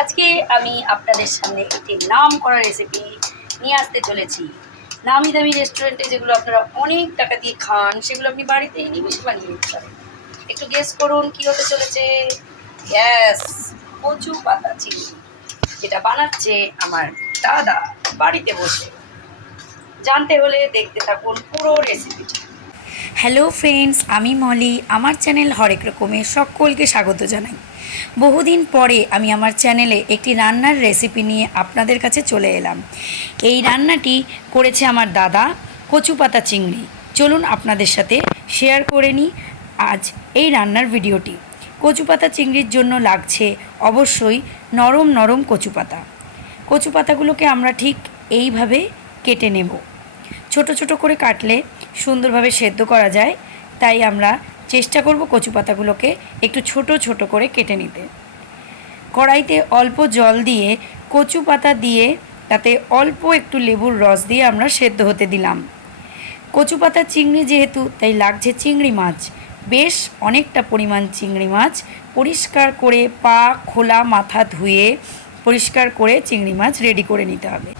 আজকে আমি আপনাদের সামনে একটি নাম করা রেসিপি নিয়ে আসতে চলেছি। নামি দামি রেস্টুরেন্টে যেগুলো আপনারা অনেক টাকা দিয়ে খান, সেগুলো আপনি বাড়িতে নিমিশে বানিয়ে নিতে পারেন। একটু গেস করুন কী হতে চলেছে? গ্যাস কচু পাতা চিংড়ি যেটা বানাচ্ছে আমার দাদা বাড়িতে বসে। জানতে হলে দেখতে থাকুন পুরো রেসিপিটা হ্যালো ফ্রেন্ডস, আমি মলি। আমার চ্যানেল হরেক রকমের সকলকে স্বাগত জানাই। বহুদিন পরে আমি আমার চ্যানেলে একটি রান্নার রেসিপি নিয়ে আপনাদের কাছে চলে এলাম। এই রান্নাটি করেছে আমার দাদা কচু পাতা চিংড়ি। চলুন আপনাদের সাথে শেয়ার করে নিই আজ এই রান্নার ভিডিওটি। কচু পাতা চিংড়ির জন্য লাগছে অবশ্যই নরম নরম কচু পাতা। কচু পাতাগুলোকে আমরা ঠিক এইভাবে কেটে নেব। ছোট ছোট করে কাটলে সুন্দরভাবে সেদ্ধ করা যায়। তাই আমরা চেষ্টা করব কচু পাতাগুলোকে একটু ছোট ছোট করে কেটে নিতে। কড়াইতে অল্প জল দিয়ে কচু পাতা দিয়ে তাতে অল্প একটু লেবুর রস দিয়ে আমরা সেদ্ধ হতে দিলাম। কচু পাতা চিংড়ি যেহেতু, তাই লাগছে চিংড়ি মাছ। বেশ অনেকটা পরিমাণ চিংড়ি মাছ পরিষ্কার করে পা, খোলা, মাথা ধুয়ে পরিষ্কার করে চিংড়ি মাছ রেডি করে নিতে হবে।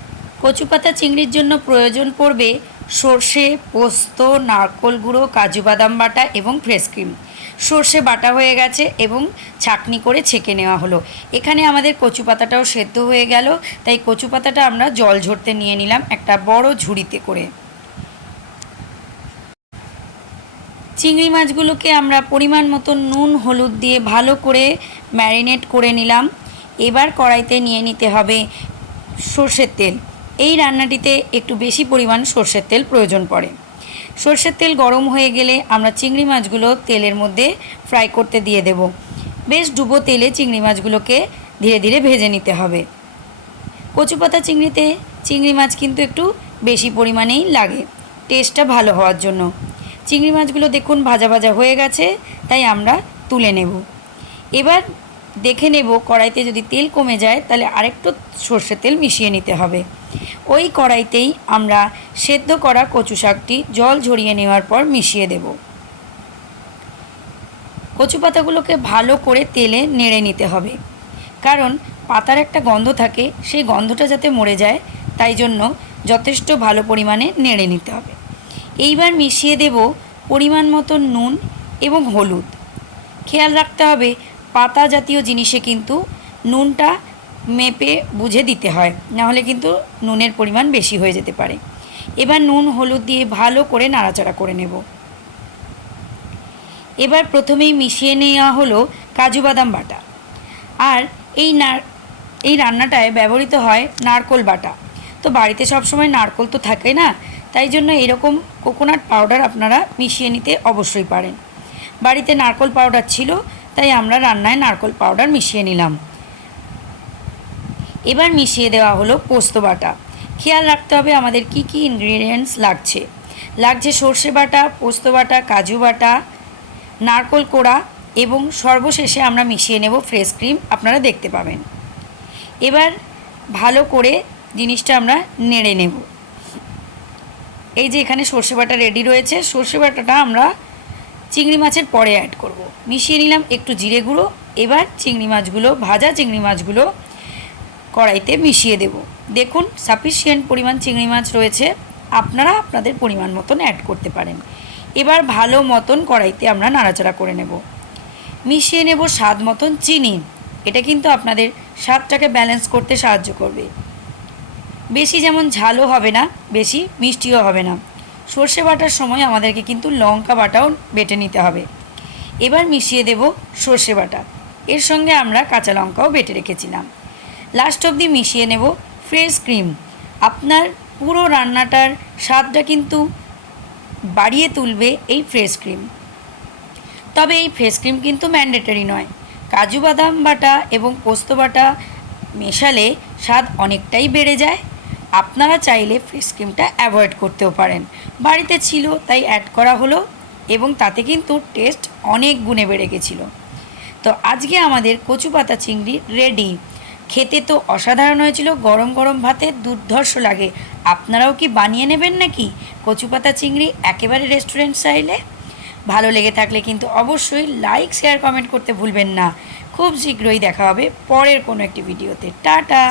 কচু পাতা চিংড়ির জন্য প্রয়োজন পড়বে সর্ষে, পোস্ত, নারকোল গুঁড়ো, কাজু বাদাম বাটা এবং ফ্রেশ ক্রিম। সর্ষে বাটা হয়ে গেছে এবং ছাকনি করে ছেঁকে নেওয়া হলো। এখানে আমাদের কচু পাতাটাও সেদ্ধ হয়ে গেল, তাই কচু পাতাটা আমরা জল ঝরতে নিয়ে নিলাম একটা বড় ঝুড়িতে করে। চিংড়ি মাছগুলোকে আমরা পরিমাণ মতো নুন, হলুদ দিয়ে ভালো করে ম্যারিনেট করে নিলাম। এবার কড়াইতে নিয়ে নিতে হবে সর্ষের তেল। এই রান্নাটিতে একটু বেশি পরিমাণ সর্ষের তেল প্রয়োজন পড়ে। সর্ষের তেল গরম হয়ে গেলে আমরা চিংড়ি মাছগুলো তেলের মধ্যে ফ্রাই করতে দিয়ে দেব। বেশ ডুবো তেলে চিংড়ি মাছগুলোকে ধীরে ধীরে ভেজে নিতে হবে। কচু পাতা চিংড়িতে চিংড়ি মাছ কিন্তু একটু বেশি পরিমাণেই লাগে, টেস্টটা ভালো হওয়ার জন্য। চিংড়ি মাছগুলো দেখুন ভাজা ভাজা হয়ে গেছে, তাই আমরা তুলে নেব। এবার দেখে নেব, কড়াইতে যদি তেল কমে যায়, তাহলে আরেকটু সর্ষের তেল মিশিয়ে নিতে হবে। ওই কড়াইতেই আমরা সেদ্ধ করা কচু শাকটি জল ঝরিয়ে নেওয়ার পর মিশিয়ে দেব। কচু পাতাগুলোকে ভালো করে তেলে নেড়ে নিতে হবে। কারণ পাতার একটা গন্ধ থাকে, সেই গন্ধটা যাতে মরে যায়, তাই জন্য যথেষ্ট ভালো পরিমাণে নেড়ে নিতে হবে। এইবার মিশিয়ে দেব পরিমাণ মতো নুন এবং হলুদ। খেয়াল রাখতে হবে পাতা জাতীয় জিনিসে কিন্তু নুনটা মেপে বুঝে দিতে হয়। নাহলে কিন্তু নুনের পরিমাণ বেশি হয়ে যেতে পারে। এবার নুন, হলুদ দিয়ে ভালো করে নাড়াচাড়া করে নেব। এবার প্রথমেই মিশিয়ে নেওয়া হলো কাজু বাদাম বাটা। আর এই এই রান্নাটায় ব্যবহৃত হয় নারকোল বাটা। তো বাড়িতে সবসময় নারকোল তো থাকে না, তাই জন্য এরকম কোকোনাট পাউডার আপনারা মিশিয়ে নিতে অবশ্যই পারেন। বাড়িতে নারকোল পাউডার ছিল তাই আমরা রান্নায় নারকোল পাউডার মিশিয়ে নিলাম। এবার মিশিয়ে দেওয়া হলো পোস্ত বাটা। খেয়াল রাখতে হবে আমাদের কি কি ইনগ্রিডিয়েন্টস লাগছে। লাগছে সর্ষে বাটা, পোস্ত বাটা, কাজু বাটা, নারকোল কোড়া এবং সর্বশেষে আমরা মিশিয়ে নেব ফ্রেশ ক্রিম আপনারা দেখতে পাবেন। এবার ভালো করে জিনিসটা আমরা নেড়ে নেব। এই যে এখানে সর্ষে বাটা রেডি রয়েছে, সর্ষে বাটাটা আমরা চিংড়ি মাছের পরে অ্যাড করব। মিশিয়ে নিলাম একটু জিরে গুঁড়ো, এবার চিংড়ি মাছগুলো, ভাজা চিংড়ি মাছগুলো কড়াইতে মিশিয়ে দেব। দেখুন সাফিসিয়েন্ট পরিমাণ চিংড়ি মাছ রয়েছে। আপনারা আপনাদের পরিমাণ মতন অ্যাড করতে পারেন। এবার ভালো মতন কড়াইতে আমরা নাড়াচাড়া করে নেব। মিশিয়ে নেব স্বাদ মতন চিনি। এটা কিন্তু আপনাদের স্বাদটাকে ব্যালেন্স করতে সাহায্য করবে। বেশি যেমন ঝালও হবে না, বেশি মিষ্টিও হবে না। সর্ষে বাটার সময় আমাদেরকে কিন্তু লঙ্কা বাটাও বেটে নিতে হবে। এবার মিশিয়ে দেব সর্ষে বাটা। এর সঙ্গে আমরা কাঁচা লঙ্কাও বেটে রেখেছিলাম। লাস্ট অবধি মিশিয়ে নেব ফ্রেশ ক্রিম আপনার পুরো রান্নাটার স্বাদটা কিন্তু বাড়িয়ে তুলবে এই ফ্রেশ ক্রিম তবে এই ফ্রেশ ক্রিম কিন্তু ম্যান্ডেটরি নয়। কাজু বাদাম বাটা এবং পোস্ত বাটা মেশালে স্বাদ অনেকটাই বেড়ে যায়। আপনারা চাইলে ফেস ক্রিমটা অ্যাভয়েড করতেও পারেন। বাড়িতে ছিল, তাই অ্যাড করা হলো এবং তাতে কিন্তু টেস্ট অনেক গুণে বেড়ে গেছিল। তো আজকে আমাদের কচু পাতা চিংড়ি রেডি খেতে তো অসাধারণ হয়েছিল, গরম গরম ভাতে দুর্ধর্ষ লাগে। আপনারাও কি বানিয়ে নেবেন নাকি কচু পাতা চিংড়ি একেবারে রেস্টুরেন্ট স্টাইলে ভালো লেগে থাকলে কিন্তু অবশ্যই লাইক শেয়ার কমেন্ট করতে ভুলবেন না। খুব শীঘ্রই দেখা হবে পরের কোনো একটি ভিডিওতে টাটা!